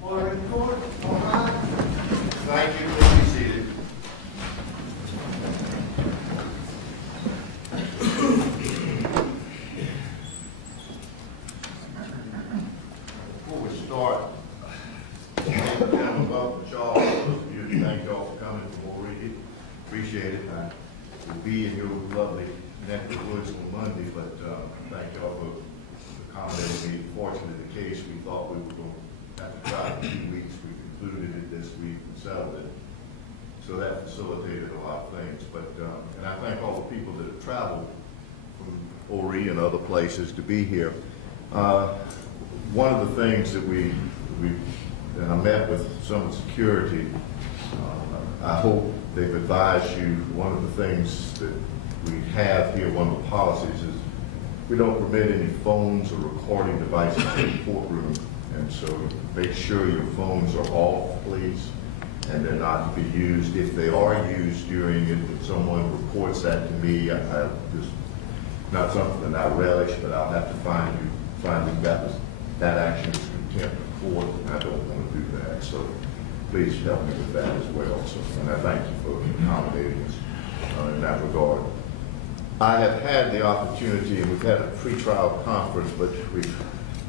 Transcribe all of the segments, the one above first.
Morning, Court. All right. Thank you. Please be seated. Before we start, gentlemen, welcome Charles. Those of you, thank y'all for coming from O'Reilly. Appreciate it. I will be in your lovely neck of the woods on Monday, but thank y'all for accommodating me. Fortunately, the case we thought we were going to have to try in 2 weeks. We concluded it this week and settled it. So that facilitated a lot of things. But and I thank all the people that have traveled from Ori and other places to be here. One of the things that and I met with some security. I hope they've advised you. One of the things that we have here, one of the policies is we don't permit any phones or recording devices in the courtroom. And so make sure your phones are off, please, and they're not to be used. If they are used during it, if someone reports that to me, I just not something that I relish, but I'll have to find that action is contempt of court, and I don't want to do that. So please help me with that as well. So, and I thank you for accommodating us in that regard. I have had the opportunity, and we've had a pre-trial conference, but we've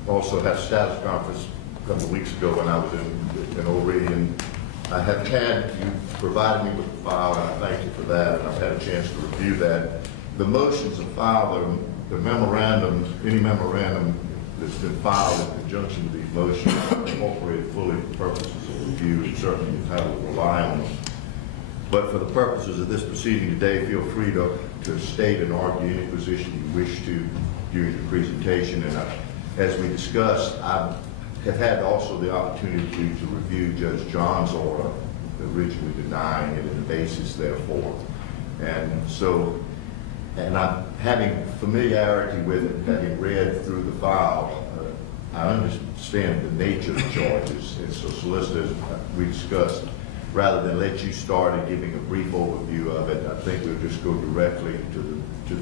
also had a status conference a couple of weeks ago when I was in O'Reilly, and I have had, you provided me with the file, and I thank you for that, and I've had a chance to review that. The motions of file, the memorandums, any memorandum that's been filed in conjunction with these motions incorporated fully for purposes of review, and certainly entitled to rely on them. But for the purposes of this proceeding today, feel free to state and argue any position you wish to during the presentation. And as we discussed, I have had also the opportunity to review Judge John's order, originally denying it and the basis therefore. And so, and I'm having familiarity with it, having read through the file, I understand the nature of the charges. And so, solicitors, we discussed, rather than let you start and giving a brief overview of it, I think we'll just go directly to the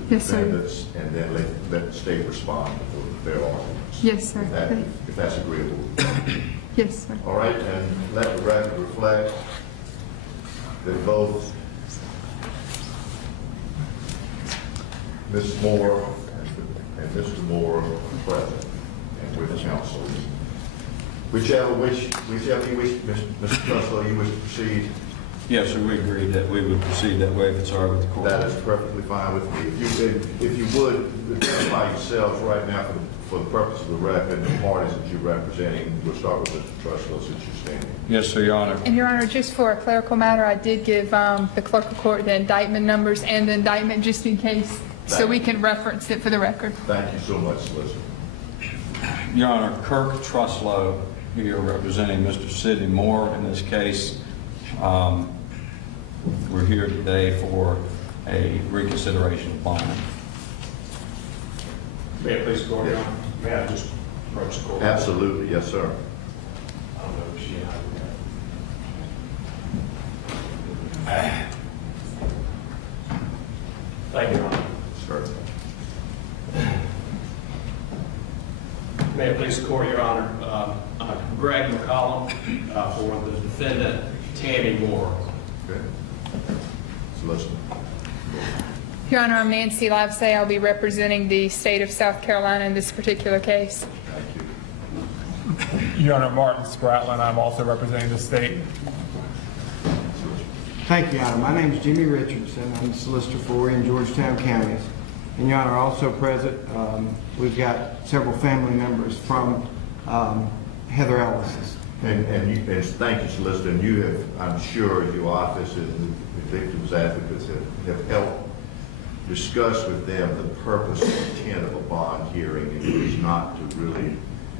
Yes, defendants, sir. and then let the state respond for their arguments. Yes, sir. If that's agreeable. Yes, sir. All right, and let the record reflect that both Ms. Moore and Mr. Moore are present and with counsel. Whichever you wish, Mr. Truslow, you wish to proceed. Yes, sir, we agreed that we would proceed that way if it's all right with the court. That is perfectly fine with me. If you would, identify yourselves right now for the purpose of the record and the parties that you're representing. We'll start with Mr. Truslow since you're standing. Yes, sir, Your Honor. And Your Honor, just for a clerical matter, I did give the clerk of court the indictment numbers and the indictment just in case, so we can reference it for the record. Thank you so much, Solicitor. Your Honor, Kirk Truslow, here representing Mr. Sidney Moore in this case. We're here today for a reconsideration of bond. May I please go, Your Honor? May I just approach the court? Absolutely, yes, sir. I don't know if she and Thank you, Your Honor. Sir. May it please the court, Your Honor. I'm Greg McCollum for the defendant, Tammy Moore. Okay. Solicitor. Your Honor, I'm Nancy Livesay. I'll be representing the state of South Carolina in this particular case. Thank you. Your Honor, Martin Spratland. I'm also representing the state. Thank you, Your Honor. My name is Jimmy Richardson. I'm the solicitor for Horry and Georgetown counties. And Your Honor, also present, we've got several family members from Heather Ellis's. And thank you, Solicitor. And you have, I'm sure, your office and the victims advocates have helped discuss with them the purpose and intent of a bond hearing. And it is not to really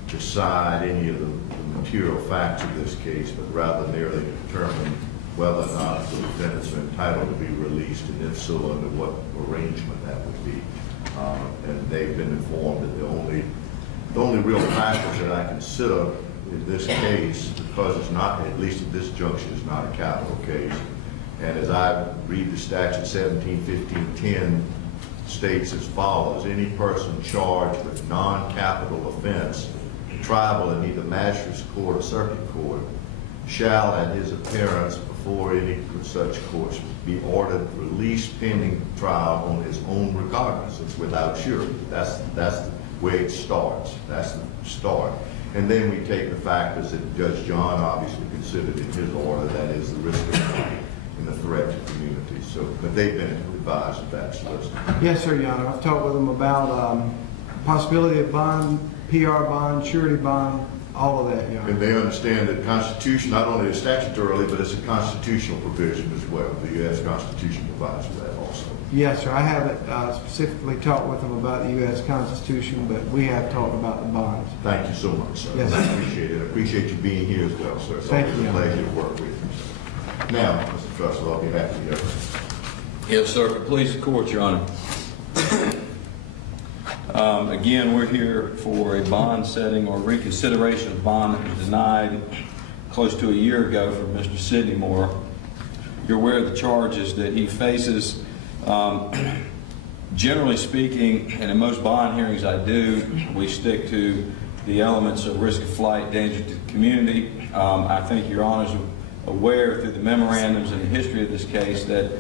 decide any of the material facts of this case, but rather merely to determine whether or not the defendants are entitled to be released, and if so, under what arrangement that would be. And they've been informed that the only real factors that I consider in this case, because it's not, at least at this junction, is not a capital case. And as I read the statute 17-15-10, states as follows: any person charged with non-capital offense, tribal in either magistrate's court or circuit court, shall at his appearance before any such courts be ordered released pending trial on his own regardless. It's without surety. That's the way it starts. That's the start. And then we take the factors that Judge John obviously considered in his order, that is the risk of crime and the threat to community. So, but they've been advised of that, Solicitor. Yes, sir, Your Honor. I've talked with them about possibility of bond, PR bond, surety bond, all of that, Your Honor. And they understand that Constitution, not only is statutorily, but it's a constitutional provision as well. The U.S. Constitution provides for that also. Yes, sir. I haven't specifically talked with them about the U.S. Constitution, but we have talked about the bonds. Thank you so much, sir. Yes, I sir. appreciate it. I appreciate you being here as well, sir. It's Thank always you. a pleasure to work with you. Now, Mr. Trussell, I'll be happy to hear from you. Yes, sir. Please, the court, Your Honor. Again, we're here for a bond setting or reconsideration of bond that was denied close to a year ago for Mr. Sidney Moore. You're aware of the charges that he faces. Generally speaking, and in most bond hearings I do, we stick to the elements of risk of flight, danger to the community. I think Your Honor's aware through the memorandums and the history of this case that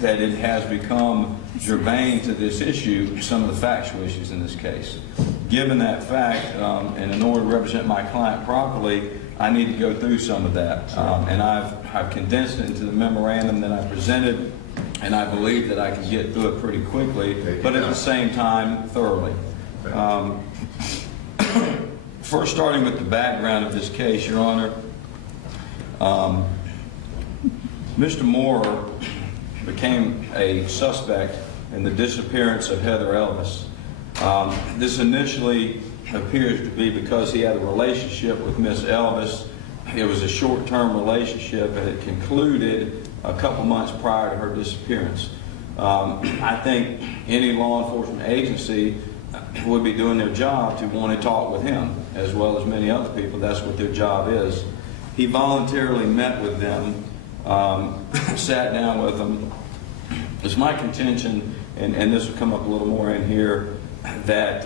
that it has become germane to this issue, some of the factual issues in this case. Given that fact, and in order to represent my client properly, I need to go through some of that. And I've condensed it into the memorandum that I presented, and I believe that I can get through it pretty quickly, but at the same time, thoroughly. First, starting with the background of this case, Your Honor, Mr. Moore became a suspect in the disappearance of Heather Elvis. This initially appears to be because he had a relationship with Miss Elvis. It was a short-term relationship, and it concluded a couple months prior to her disappearance. I think any law enforcement agency would be doing their job to want to talk with him, as well as many other people. That's what their job is. He voluntarily met with them, sat down with them. It's my contention, and this will come up a little more in here, that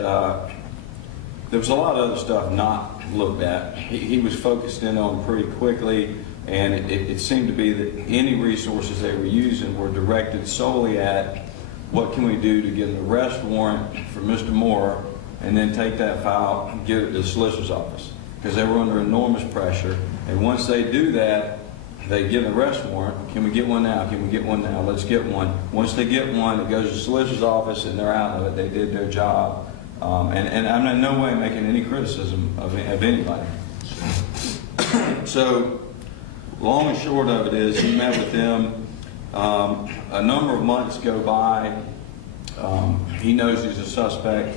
there was a lot of other stuff not looked at. He was focused in on pretty quickly, and it seemed to be that any resources they were using were directed solely at what can we do to get an arrest warrant for Mr. Moore, and then take that file and get it to the solicitor's office, because they were under enormous pressure. And once they do that, they get an arrest warrant. Can we get one now? Can we get one now? Let's get one. Once they get one, it goes to the solicitor's office, and they're out of it. They did their job. And I'm in no way making any criticism of anybody. So, long and short of it is, he met with them. A number of months go by. He knows he's a suspect.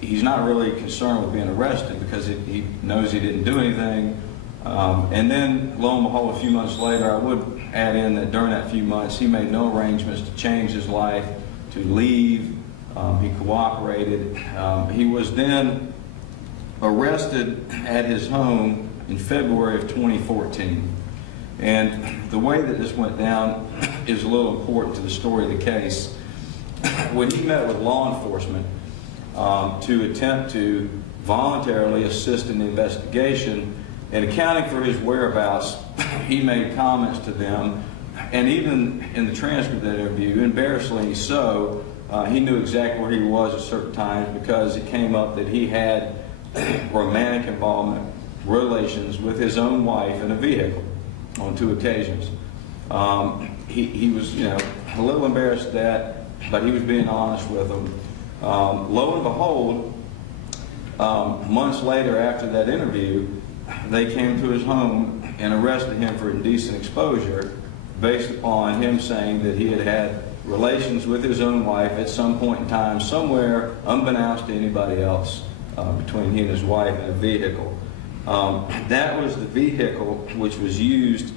He's not really concerned with being arrested because he knows he didn't do anything. And then, lo and behold, a few months later, I would add in that during that few months, he made no arrangements to change his life, to leave. He cooperated. He was then arrested at his home in February of 2014. And the way that this went down is a little important to the story of the case. When he met with law enforcement to attempt to voluntarily assist in the investigation and accounting for his whereabouts, he made comments to them, and even in the transcript of that interview, embarrassingly so, he knew exactly where he was at certain times because it came up that he had romantic involvement, relations with his own wife in a vehicle on 2 occasions. He was, a little embarrassed at that, but he was being honest with them. Lo and behold, months later after that interview, they came to his home and arrested him for indecent exposure based upon him saying that he had had relations with his own wife at some point in time, somewhere unbeknownst to anybody else, between he and his wife in a vehicle. That was the vehicle which was used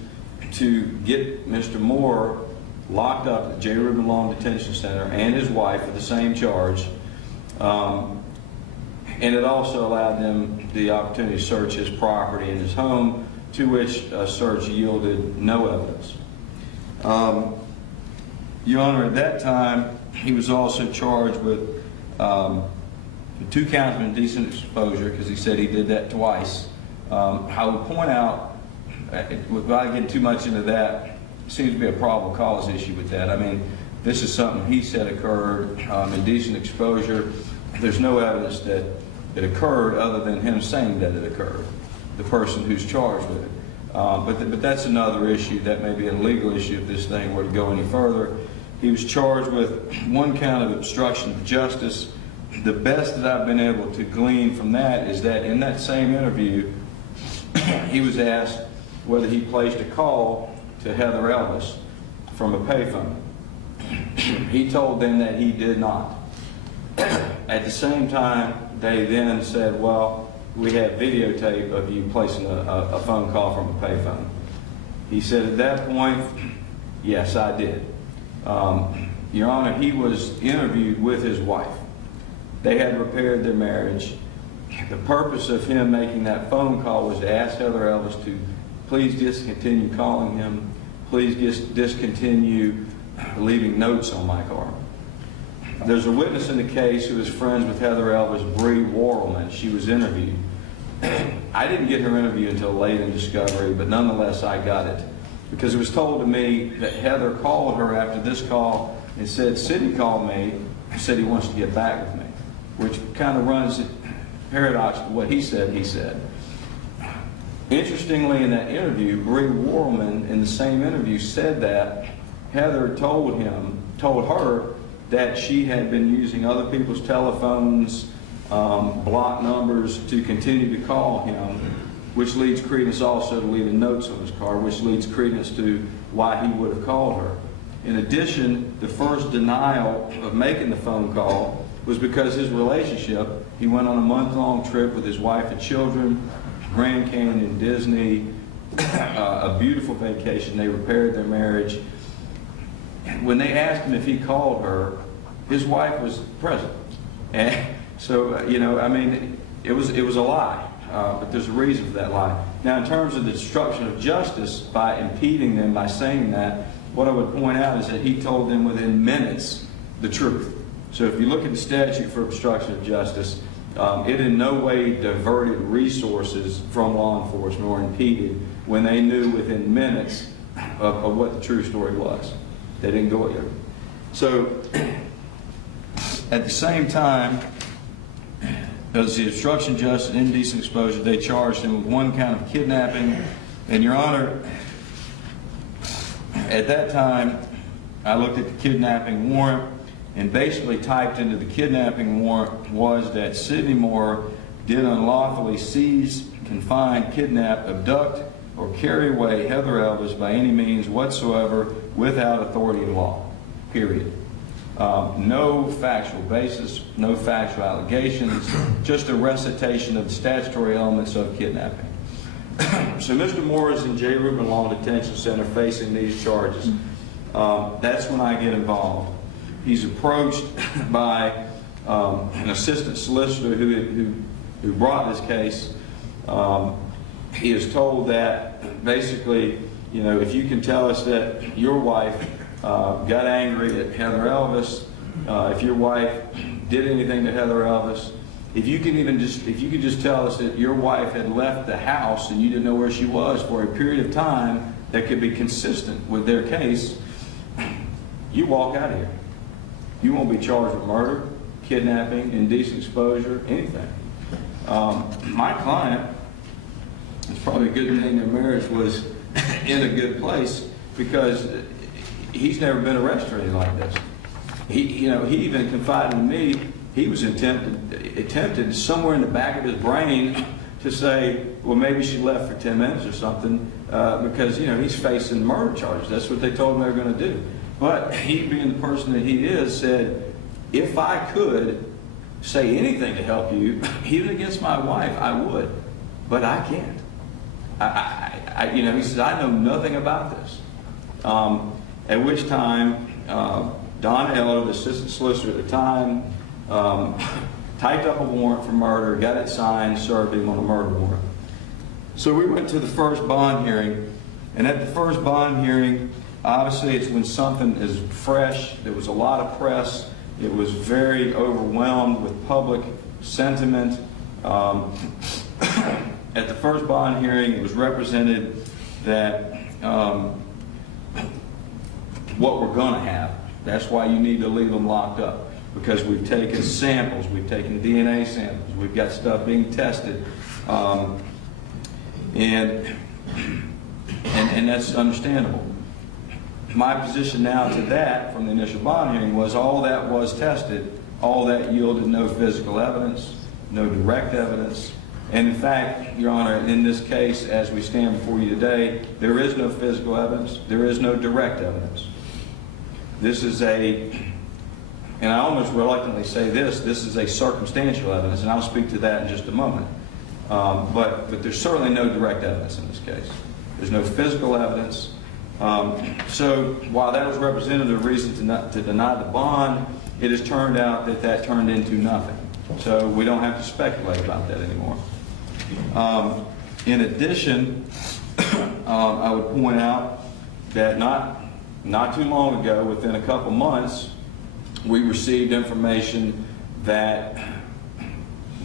to get Mr. Moore locked up at J. Reuben Long Detention Center and his wife for the same charge. And it also allowed them the opportunity to search his property and his home, to which a search yielded no evidence. Your Honor, at that time, he was also charged with 2 counts of indecent exposure because he said he did that twice. I would point out, without getting too much into that, seems to be a probable cause issue with that. I mean, this is something he said occurred, indecent exposure. There's no evidence that it occurred other than him saying that it occurred, the person who's charged with it. But that's another issue. That may be a legal issue if this thing were to go any further. He was charged with 1 count of obstruction of justice. The best that I've been able to glean from that is that in that same interview, he was asked whether he placed a call to Heather Elvis from a payphone. He told them that he did not. At the same time, they then said, well, we have videotape of you placing a phone call from a payphone. He said at that point, yes, I did. Your Honor, he was interviewed with his wife. They had repaired their marriage. The purpose of him making that phone call was to ask Heather Elvis to please discontinue calling him, please just discontinue leaving notes on my car. There's a witness in the case who is friends with Heather Elvis, Bree Worrelman. She was interviewed. I didn't get her interview until late in discovery, but nonetheless I got it. Because it was told to me that Heather called her after this call and said, Sidney called me and said he wants to get back with me, which kind of runs paradox to what he said. Interestingly, in that interview, Bree Worrelman in the same interview said that Heather told her that she had been using other people's telephones, block numbers to continue to call him, which leads credence also to leaving notes on his car, which leads credence to why he would have called her. In addition, the first denial of making the phone call was because his relationship, he went on a month-long trip with his wife and children, Grand Canyon, Disney, a beautiful vacation. They repaired their marriage. When they asked him if he called her, his wife was present. And so, I mean, it was a lie, but there's a reason for that lie. Now, in terms of the destruction of justice, by impeding them, by saying that, what I would point out is that he told them within minutes the truth. So if you look at the statute for obstruction of justice, it in no way diverted resources from law enforcement or impeded when they knew within minutes of what the true story was. They didn't go there. So at the same time, as the obstruction of justice and indecent exposure, they charged him with 1 count of kidnapping. And Your Honor, at that time, I looked at the kidnapping warrant and basically typed into the kidnapping warrant was that Sidney Moore did unlawfully seize, confine, kidnap, abduct, or carry away Heather Elvis by any means whatsoever without authority of law, period. No factual basis, no factual allegations, just a recitation of the statutory elements of kidnapping. So Mr. Moore is in J. Reuben Long Detention Center facing these charges. That's when I get involved. He's approached by an assistant solicitor who brought this case. He is told that basically, if you can tell us that your wife got angry at Heather Elvis, if your wife did anything to Heather Elvis, if you could just tell us that your wife had left the house and you didn't know where she was for a period of time that could be consistent with their case, you walk out of here. You won't be charged with murder, kidnapping, indecent exposure, anything. My client, it's probably a good thing their marriage was in a good place because he's never been arrested or anything like this. He even confided in me, he was attempted somewhere in the back of his brain to say, well, maybe she left for 10 minutes or something because, he's facing murder charges. That's what they told him they were going to do. But he, being the person that he is, said, if I could say anything to help you, even against my wife, I would. But I can't. He says, I know nothing about this. At which time, Don Eller, the assistant solicitor at the time, typed up a warrant for murder, got it signed, served him on a murder warrant. So we went to the first bond hearing, and at the first bond hearing, Obviously, it's when something is fresh. There was a lot of press. It was very overwhelmed with public sentiment. At the first bond hearing, it was represented that what we're going to have. That's why you need to leave them locked up, because we've taken samples, we've taken DNA samples, we've got stuff being tested, and that's understandable. My position now to that from the initial bond hearing was all that was tested, all that yielded no physical evidence, no direct evidence. And in fact, Your Honor, in this case, as we stand before you today, there is no physical evidence, there is no direct evidence. This is and I almost reluctantly say this is a circumstantial evidence, and I'll speak to that in just a moment. But there's certainly no direct evidence in this case. There's no physical evidence. So while that was representative reason to deny the bond, it has turned out that turned into nothing. So we don't have to speculate about that anymore. In addition, I would point out that not too long ago, within a couple months, we received information that,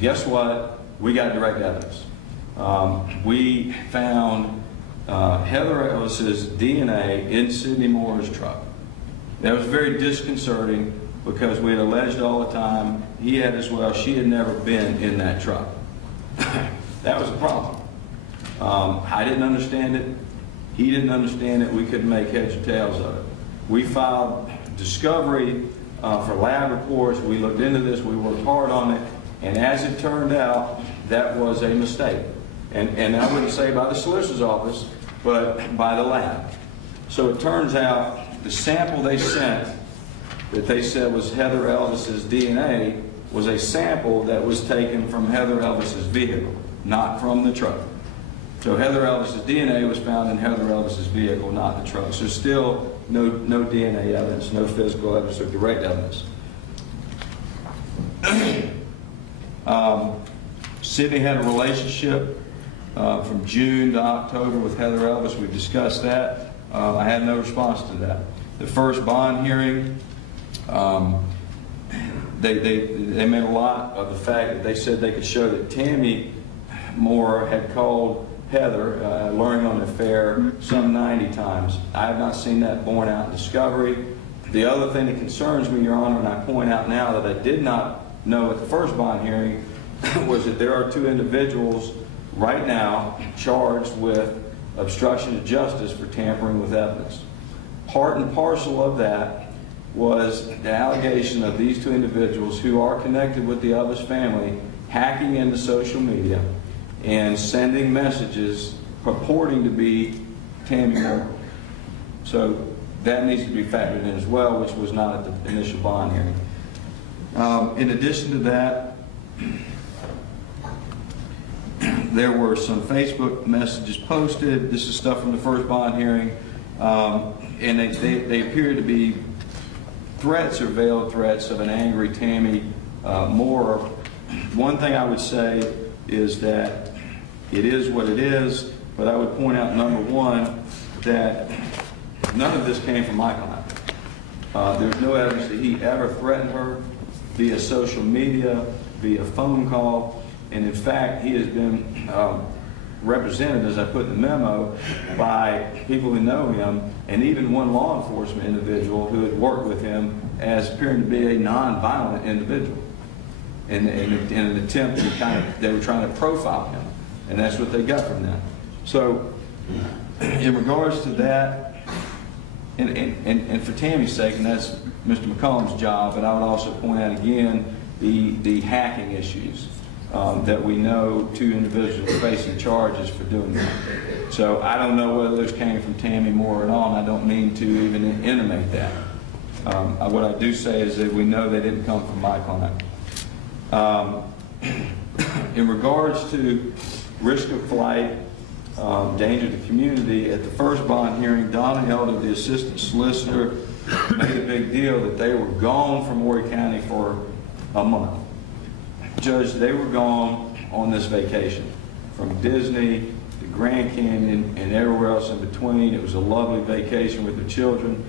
guess what? We got direct evidence. We found Heather Ellis's DNA in Sidney Moore's truck. That was very disconcerting because we had alleged all the time he had as well. She had never been in that truck. That was a problem. I didn't understand it. He didn't understand it. We couldn't make heads or tails of it. We filed discovery for lab reports. We looked into this. We worked hard on it. And as it turned out, that was a mistake. And I wouldn't say by the solicitor's office, but by the lab. So it turns out the sample they sent that they said was Heather Elvis's DNA was a sample that was taken from Heather Elvis's vehicle, not from the truck. So Heather Elvis's DNA was found in Heather Elvis's vehicle, not the truck. So still no DNA evidence, no physical evidence or direct evidence. Sidney had a relationship from June to October with Heather Elvis. We've discussed that. I had no response to that. The first bond hearing, they made a lot of the fact that they said they could show that Tammy Moore had called Heather, luring on an affair, some 90 times. I have not seen that borne out in discovery. The other thing that concerns me, Your Honor, and I point out now that I did not know at the first bond hearing, was that there are 2 individuals right now charged with obstruction of justice for tampering with evidence. Part and parcel of that was the allegation of these 2 individuals who are connected with the Elvis family hacking into social media and sending messages purporting to be Tammy Moore. So that needs to be factored in as well, which was not at the initial bond hearing. In addition to that, there were some Facebook messages posted. This is stuff from the first bond hearing. And they appear to be threats or veiled threats of an angry Tammy Moore. One thing I would say is that it is what it is, but I would point out, number one, that none of this came from my client. There's no evidence that he ever threatened her via social media, via phone call, and in fact, he has been represented, as I put in the memo, by people who know him, and even one law enforcement individual who had worked with him as appearing to be a non-violent individual. In an attempt to they were trying to profile him, and that's what they got from that. So, in regards to that, and for Tammy's sake, and that's Mr. McCollum's job, but I would also point out again the hacking issues that we know 2 individuals are facing charges for doing that. So I don't know whether those came from Tammy Moore at all, and I don't mean to even intimate that. What I do say is that we know they didn't come from my client. In regards to risk of flight, danger to the community, at the first bond hearing, Donna Elder, the assistant solicitor, made a big deal that they were gone from Horry County for a month. Judge, they were gone on this vacation from Disney to Grand Canyon, and everywhere else in between. It was a lovely vacation with their children.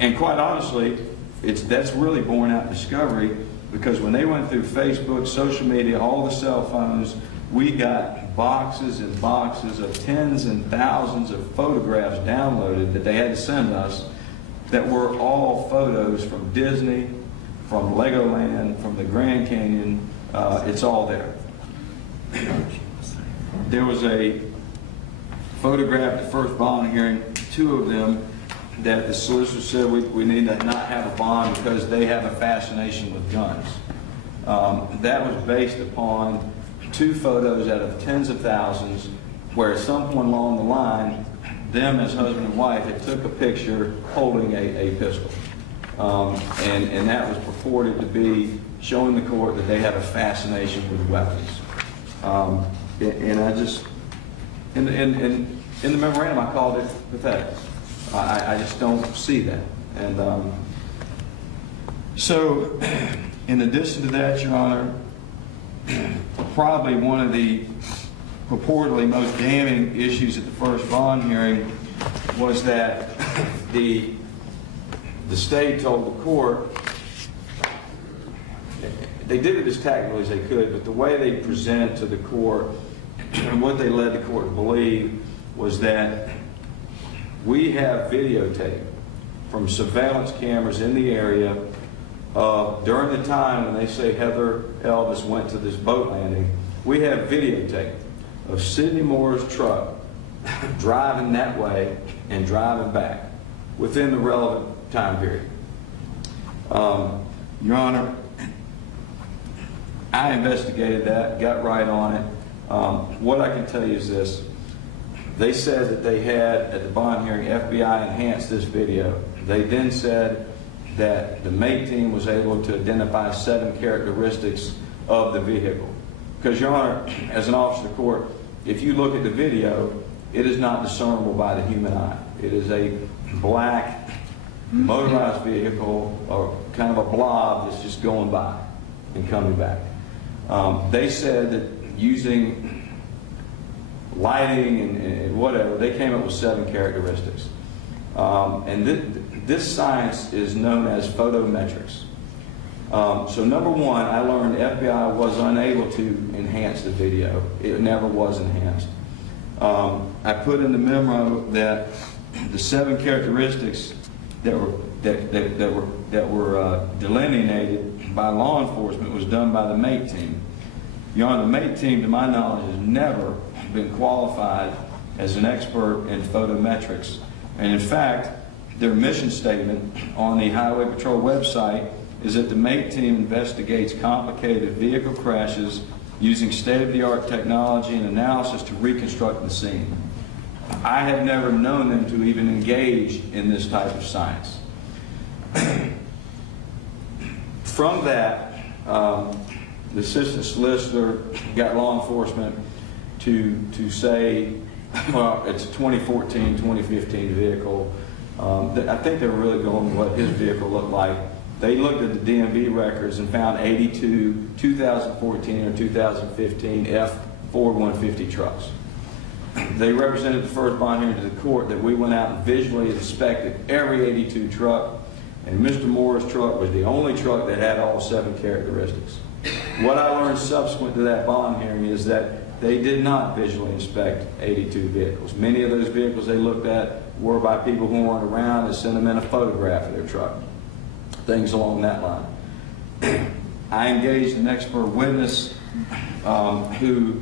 And quite honestly, that's really borne out in discovery, because when they went through Facebook, social media, all the cell phones, we got boxes and boxes of tens and thousands of photographs downloaded that they had to send us that were all photos from Disney, from Legoland, from the Grand Canyon. It's all there. There was a photograph at the first bond hearing, 2 of them, that the solicitor said we need to not have a bond because they have a fascination with guns. That was based upon 2 photos out of tens of thousands, where at some point along the line, them as husband and wife had took a picture holding a pistol. And that was purported to be showing the court that they have a fascination with weapons. And I just, in the memorandum, I called it pathetic. I just don't see that. And so, in addition to that, Your Honor, probably one of the purportedly most damning issues at the first bond hearing was that the state told the court, they did it as tactfully as they could, but the way they presented to the court and what they led the court to believe was that we have videotape from surveillance cameras in the area during the time when they say Heather Elvis went to this boat landing. We have videotape of Sidney Moore's truck driving that way and driving back within the relevant time period. Your Honor, I investigated that, got right on it. What I can tell you is this. They said that they had, at the bond hearing, FBI enhanced this video. They then said that the MATE team was able to identify 7 characteristics of the vehicle. Because, Your Honor, as an officer of the court, if you look at the video, it is not discernible by the human eye. It is a black motorized vehicle, or kind of a blob that's just going by and coming back. They said that using lighting and whatever, they came up with 7 characteristics. And this science is known as photometrics. So number one, I learned FBI was unable to enhance the video. It never was enhanced. I put in the memo that the 7 characteristics that were delineated by law enforcement was done by the MATE team. Your Honor, the MATE team, to my knowledge, has never been qualified as an expert in photometrics. And in fact, their mission statement on the Highway Patrol website is that the MATE team investigates complicated vehicle crashes using state-of-the-art technology and analysis to reconstruct the scene. I have never known them to even engage in this type of science. From that, the assistant solicitor got law enforcement to say, well, it's a 2014, 2015 vehicle. I think they were really going with what his vehicle looked like. They looked at the DMV records and found 82 2014 or 2015 F-Ford 150 trucks. They represented the first bond hearing to the court that we went out and visually inspected every 82 truck, and Mr. Moore's truck was the only truck that had all 7 characteristics. What I learned subsequent to that bond hearing is that they did not visually inspect 82 vehicles. Many of those vehicles they looked at were by people who weren't around and sent them in a photograph of their truck. Things along that line. I engaged an expert witness who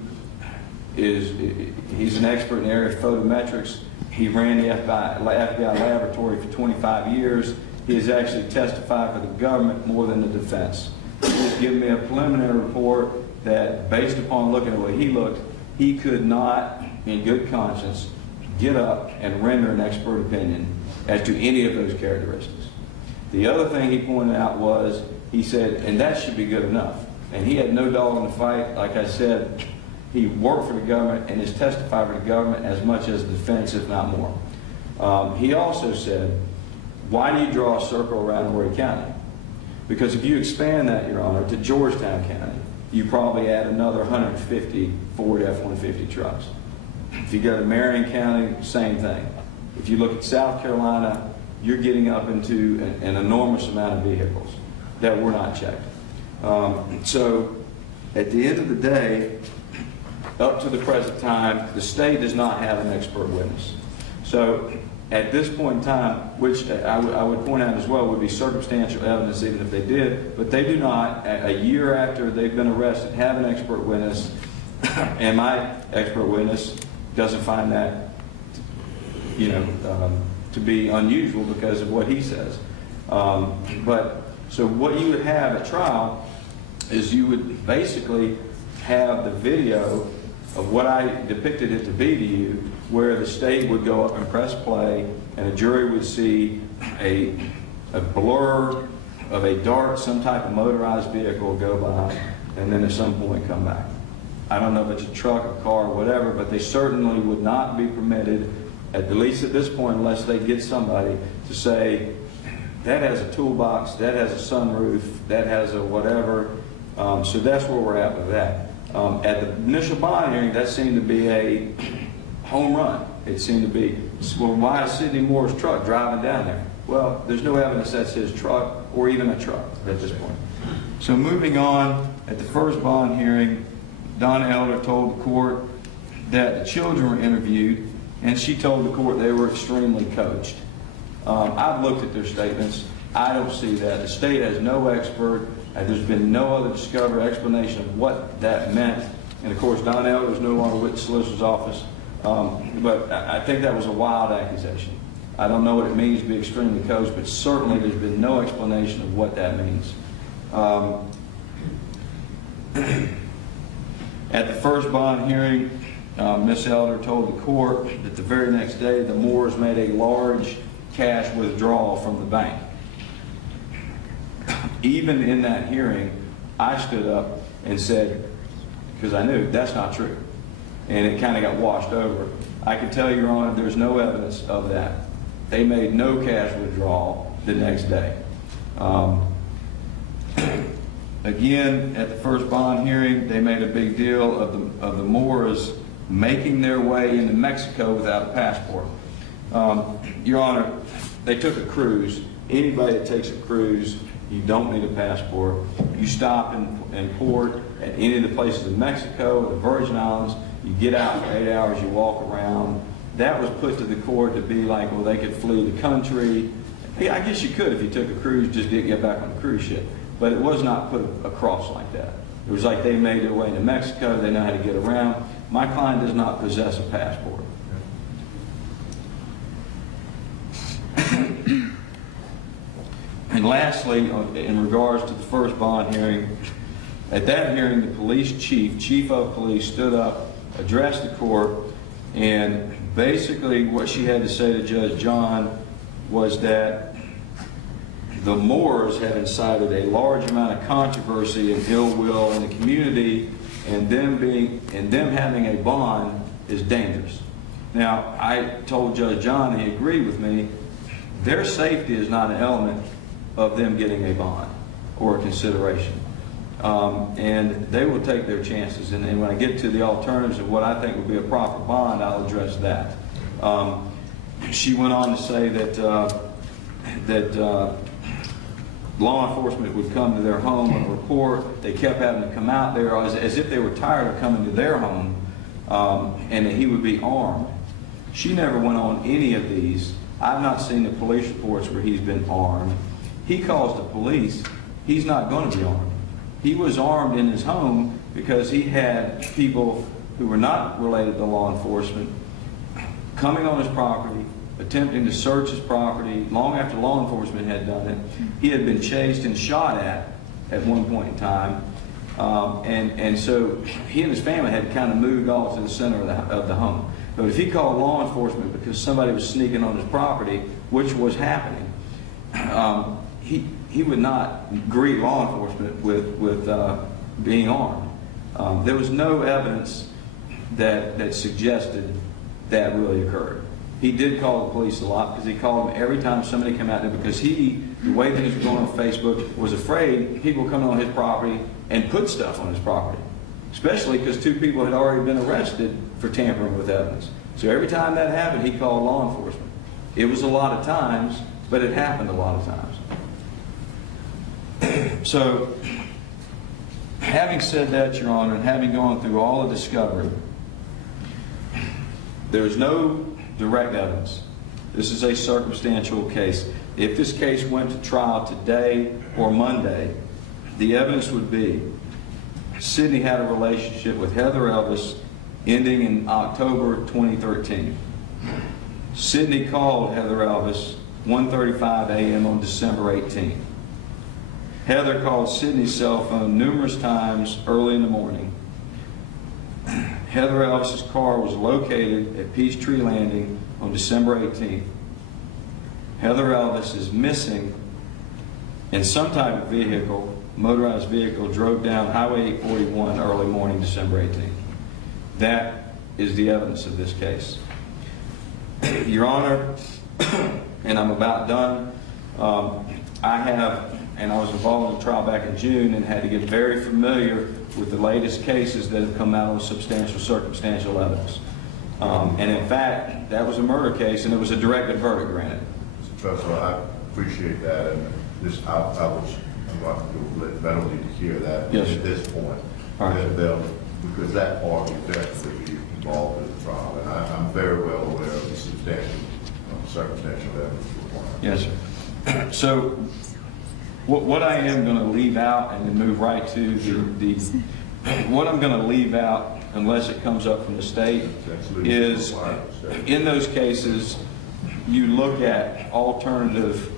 he's an expert in the area of photometrics. He ran the FBI laboratory for 25 years. He has actually testified for the government more than the defense. He's given me a preliminary report that, based upon looking at the way he looked, he could not, in good conscience, get up and render an expert opinion as to any of those characteristics. The other thing he pointed out was, he said, and that should be good enough. And he had no dog in the fight. Like I said, he worked for the government and has testified for the government as much as the defense, if not more. He also said, why do you draw a circle around Horry County? Because if you expand that, Your Honor, to Georgetown County, you probably add another 150 Ford F-150 trucks. If you go to Marion County, same thing. If you look at South Carolina, you're getting up into an enormous amount of vehicles that were not checked. So at the end of the day, up to the present time, the state does not have an expert witness. So at this point in time, which I would point out as well would be circumstantial evidence even if they did, but they do not, a year after they've been arrested, have an expert witness, and my expert witness doesn't find that, to be unusual because of what he says. So what you would have at trial is you would basically have the video of what I depicted it to be to you, where the state would go up and press play, and a jury would see a blur of a dark, some type of motorized vehicle go by, and then at some point come back. I don't know if it's a truck, a car, whatever, but they certainly would not be permitted, at least at this point, unless they get somebody to say, that has a toolbox, that has a sunroof, that has a whatever. So that's where we're at with that. At the initial bond hearing, that seemed to be a home run. It seemed to be, well, why is Sidney Moore's truck driving down there? Well, there's no evidence that's his truck or even a truck at this point. So moving on, at the first bond hearing, Donna Elder told the court that the children were interviewed, and she told the court they were extremely coached. I've looked at their statements. I don't see that. The state has no expert. There's been no other discovery or explanation of what that meant. And of course, Don Elder is no longer with the solicitor's office. But I think that was a wild accusation. I don't know what it means to be extremely coached, but certainly there's been no explanation of what that means. At the first bond hearing, Ms. Elder told the court that the very next day the Moores made a large cash withdrawal from the bank. Even in that hearing, I stood up and said, because I knew that's not true, and it kind of got washed over. I can tell you, Your Honor, there's no evidence of that. They made no cash withdrawal the next day. Again, at the first bond hearing, they made a big deal of the Moores making their way into Mexico without a passport. Your Honor, they took a cruise. Anybody that takes a cruise, you don't need a passport. You stop in port at any of the places in Mexico, the Virgin Islands, you get out for 8 hours, you walk around. That was put to the court to be like, well, they could flee the country. Yeah, I guess you could if you took a cruise, just didn't get back on the cruise ship. But it was not put across like that. It was like they made their way to Mexico, they know how to get around. My client does not possess a passport. And lastly, in regards to the first bond hearing, at that hearing, the police chief of police, stood up, addressed the court, and basically what she had to say to Judge John was that the Moores had incited a large amount of controversy and ill will in the community, and them having a bond is dangerous. Now, I told Judge John, and he agreed with me, their safety is not an element of them getting a bond or a consideration. And they will take their chances. And when I get to the alternatives of what I think would be a proper bond, I'll address that. She went on to say that law enforcement would come to their home and report. They kept having to come out there as if they were tired of coming to their home, and that he would be armed. She never went on any of these. I've not seen the police reports where he's been armed. He calls the police. He's not going to be armed. He was armed in his home because he had people who were not related to law enforcement coming on his property, attempting to search his property long after law enforcement had done it. He had been chased and shot at one point in time. And so he and his family had kind of moved off to the center of the home. But if he called law enforcement because somebody was sneaking on his property, which was happening, he would not greet law enforcement with being armed. There was no evidence that suggested that really occurred. He did call the police a lot because he called them every time somebody came out there because the way things were going on Facebook, was afraid people coming on his property and put stuff on his property. especially because 2 people had already been arrested for tampering with evidence. So every time that happened, he called law enforcement. It was a lot of times, but it happened a lot of times. So, having said that, Your Honor, and having gone through all the discovery, there's no direct evidence. This is a circumstantial case. If this case went to trial today or Monday, the evidence would be Sidney had a relationship with Heather Elvis ending in October 2013. Sidney called Heather Elvis 1:35 a.m. on December 18. Heather called Sidney's cell phone numerous times early in the morning. Heather Elvis's car was located at Peachtree Landing on December 18th. Heather Elvis is missing in some type of vehicle, motorized vehicle, drove down Highway 841 early morning, December 18th. That is the evidence of this case. Your Honor, and I'm about done, I was involved in the trial back in June and had to get very familiar with the latest cases that have come out on substantial circumstantial evidence. And in fact, that was a murder case and it was a directed verdict granted. Mr. Tressler, I appreciate that, and this, I don't need to hear that Yes, at this point. All right. Because that part will definitely be involved in the trial, and I'm very well aware of the substantial, circumstantial evidence required. Yes, sir. So, what I am going to leave out and then move right to what I'm going to leave out, unless it comes up from the state, is in those cases, you look at alternative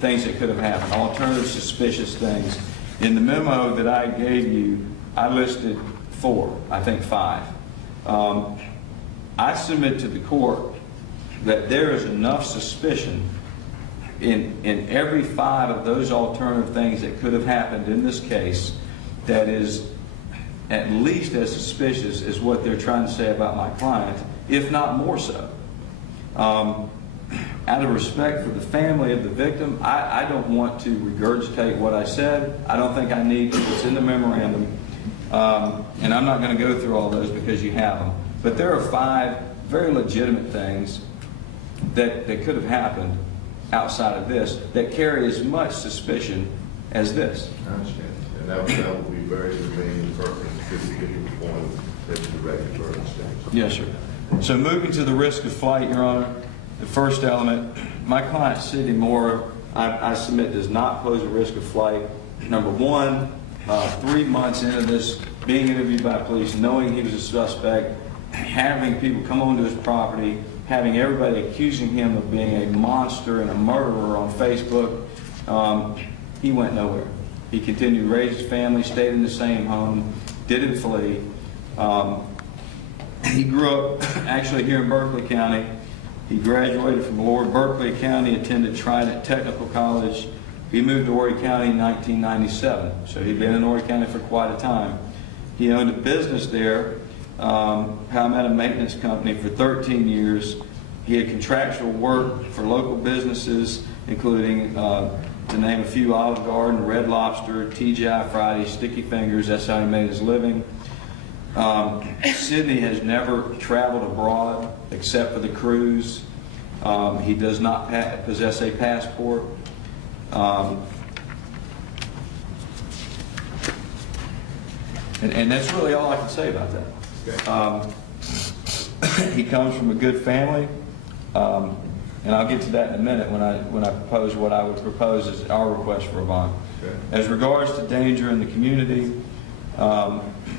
things that could have happened, alternative suspicious things. In the memo that I gave you, I listed 4, I think 5. I submit to the court that there is enough suspicion in every 5 of those alternative things that could have happened in this case that is at least as suspicious as what they're trying to say about my client, if not more so. Out of respect for the family of the victim, I don't want to regurgitate what I said. I don't think I need to. It's in the memorandum. And I'm not going to go through all those because you have them. But there are 5 very legitimate things that could have happened outside of this that carry as much suspicion as this. I understand. And that would be very germane and pertinent if we get to the point that the directed verdict stands. Yes, sir. So moving to the risk of flight, Your Honor, the first element, my client, Sidney Moore, I submit does not pose a risk of flight. Number 1, 3 months into this, being interviewed by police, knowing he was a suspect, having people come onto his property, having everybody accusing him of being a monster and a murderer on Facebook, he went nowhere. He continued to raise his family, stayed in the same home, didn't flee. He grew up actually here in Berkeley County. He graduated from Lord Berkeley County, attended Trident Technical College. He moved to Horry County in 1997, so he'd been in Horry County for quite a time. He owned a business there, Palmetto Maintenance Company, for 13 years. He had contractual work for local businesses, including, to name a few, Olive Garden, Red Lobster, TGI Fridays, Sticky Fingers. That's how he made his living. Sidney has never traveled abroad except for the cruise. He does not possess a passport. And that's really all I can say about that. He comes from a good family, and I'll get to that in a minute when I propose what I would propose as our request for a bond. Okay. As regards to danger in the community,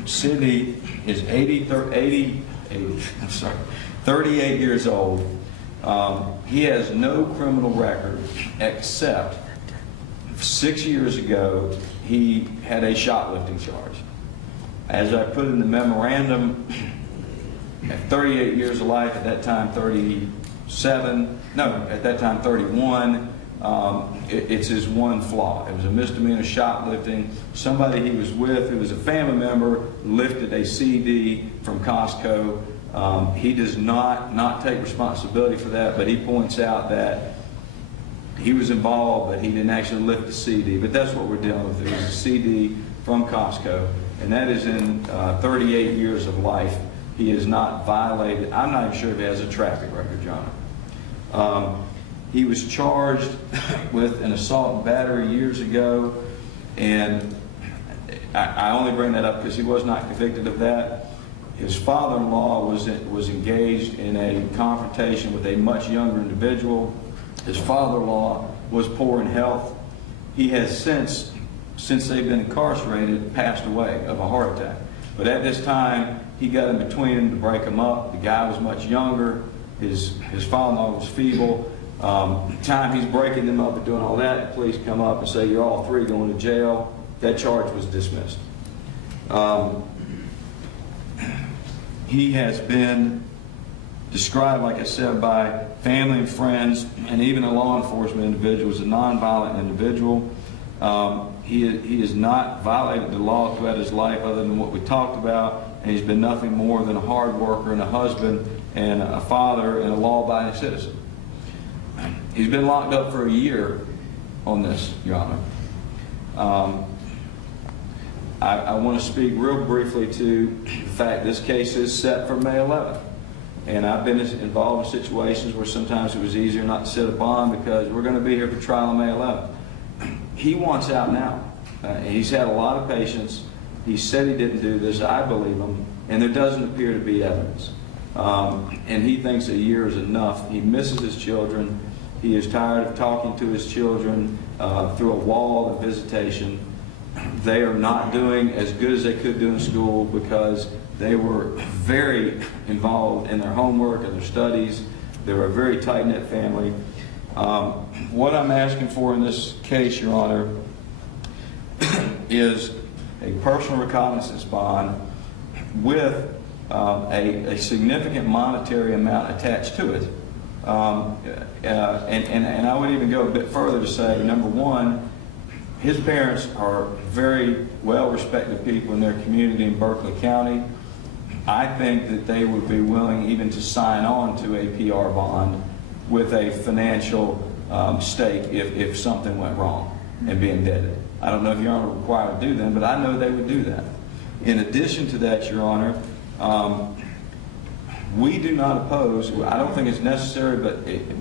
Sidney is 38 years old. He has no criminal record except 6 years ago he had a shoplifting charge. As I put in the memorandum, at 38 years of life, at that time 31, it's his one flaw. It was a misdemeanor shoplifting. Somebody he was with, who was a family member, lifted a CD from Costco. He does not take responsibility for that, but he points out that he was involved, but he didn't actually lift the CD. But that's what we're dealing with. It was a CD from Costco, and that is in 38 years of life. He has not violated, I'm not even sure if he has a traffic record, John. He was charged with an assault and battery years ago, and I only bring that up because he was not convicted of that. His father-in-law was engaged in a confrontation with a much younger individual. His father-in-law was poor in health. He has since they've been incarcerated, passed away of a heart attack. But at this time, he got in between them to break them up. The guy was much younger. His father-in-law was feeble. Time he's breaking them up and doing all that, the police come up and say, "You're all three going to jail." That charge was dismissed. He has been described, like I said, by family and friends and even a law enforcement individual as a nonviolent individual. He has not violated the law throughout his life other than what we talked about, and he's been nothing more than a hard worker and a husband and a father and a law-abiding citizen. He's been locked up for a year on this, Your Honor. I want to speak real briefly to the fact this case is set for May 11th. And I've been involved in situations where sometimes it was easier not to set a bond because we're going to be here for trial on May 11th. He wants out now. He's had a lot of patience. He said he didn't do this. I believe him. And there doesn't appear to be evidence. And he thinks a year is enough. He misses his children. He is tired of talking to his children through a wall of visitation. They are not doing as good as they could do in school because they were very involved in their homework and their studies. They were a very tight-knit family. What I'm asking for in this case, Your Honor, is a personal recognizance bond with a significant monetary amount attached to it. And I would even go a bit further to say, number one, his parents are very well-respected people in their community in Berkeley County. I think that they would be willing even to sign on to a PR bond with a financial stake if something went wrong and be indebted. I don't know if Your Honor are required to do them, but I know they would do that. In addition to that, Your Honor, we do not oppose, I don't think it's necessary,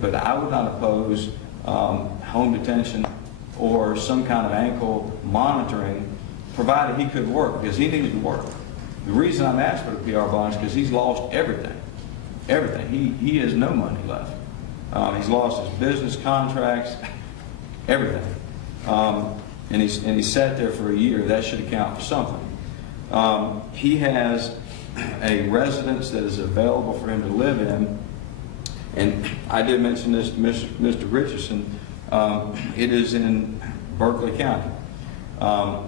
but I would not oppose home detention or some kind of ankle monitoring, provided he could work, because he needed to work. The reason I'm asking for the PR bond is because he's lost everything. Everything. He has no money left. He's lost his business contracts, everything. And he sat there for a year. That should account for something. He has a residence that is available for him to live in. And I did mention this to Mr. Richardson. It is in Berkeley County.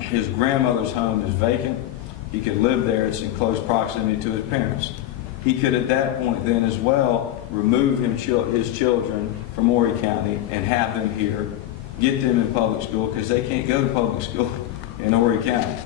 His grandmother's home is vacant. He could live there. It's in close proximity to his parents. He could at that point then as well remove his children from Horry County and have them here, get them in public school, because they can't go to public school in Horry County.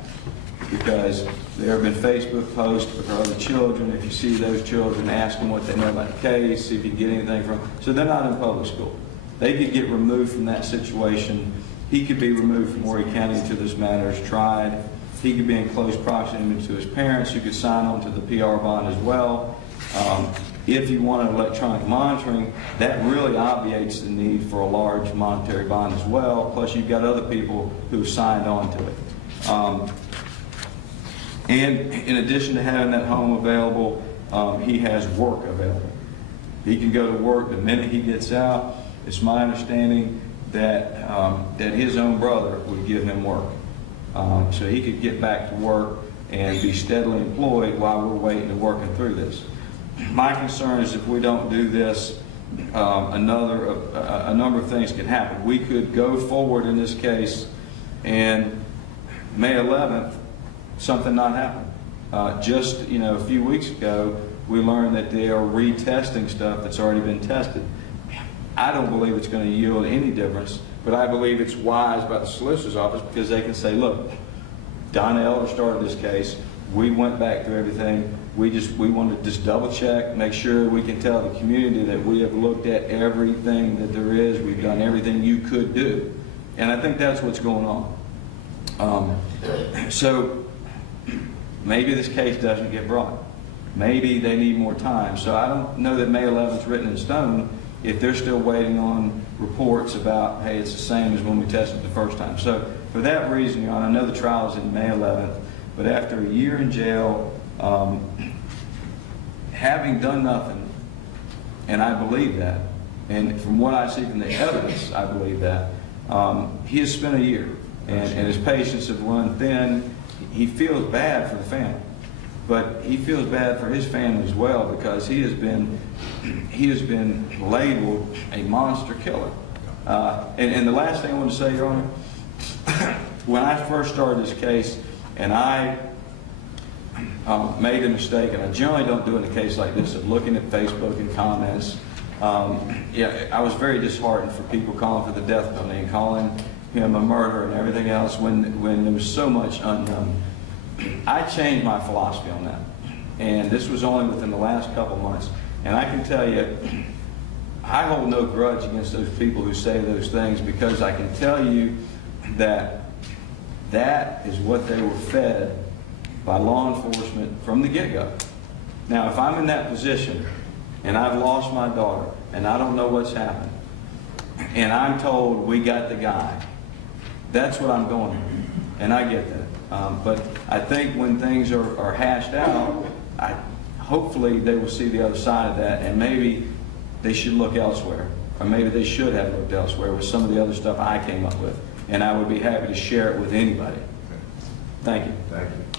Because there have been Facebook posts for other children. If you see those children, ask them what they know about the case, see if you can get anything from them. So they're not in public school. They could get removed from that situation. He could be removed from Horry County until this matter is tried. He could be in close proximity to his parents, who could sign on to the PR bond as well. If you want electronic monitoring, that really obviates the need for a large monetary bond as well. Plus, you've got other people who signed on to it. And in addition to having that home available, he has work available. He can go to work the minute he gets out. It's my understanding that that his own brother would give him work. So he could get back to work and be steadily employed while we're waiting and working through this. My concern is if we don't do this, a number of things can happen. We could go forward in this case, and May 11th, something not happen. Just a few weeks ago, we learned that they are retesting stuff that's already been tested. I don't believe it's going to yield any difference, but I believe it's wise by the solicitor's office because they can say, look, Donna Eller started this case. We went back through everything. We want to just double check, make sure we can tell the community that we have looked at everything that there is. We've done everything you could do. And I think that's what's going on. So maybe this case doesn't get brought. Maybe they need more time. So I don't know that May 11th is written in stone if they're still waiting on reports about, hey, it's the same as when we tested the first time. So for that reason, Your Honor, I know the trial is in May 11th, but after a year in jail, having done nothing, and I believe that, and from what I see from the evidence, I believe that, he has spent a year, and his patients have run thin. He feels bad for the family, but he feels bad for his family as well because he has been labeled a monster killer. And the last thing I want to say, Your Honor, when I first started this case, and I made a mistake, and I generally don't do in a case like this, of looking at Facebook and comments. I was very disheartened for people calling for the death penalty and calling him a murderer and everything else when there was so much unknown. I changed my philosophy on that, and this was only within the last couple months. And I can tell you, I hold no grudge against those people who say those things, because I can tell you that that is what they were fed by law enforcement from the get-go. Now, if I'm in that position and I've lost my daughter and I don't know what's happened, and I'm told we got the guy, that's what I'm going with, and I get that. But I think when things are hashed out, hopefully they will see the other side of that, and maybe they should look elsewhere, or maybe they should have looked elsewhere with some of the other stuff I came up with, and I would be happy to share it with anybody. Thank you. Thank you.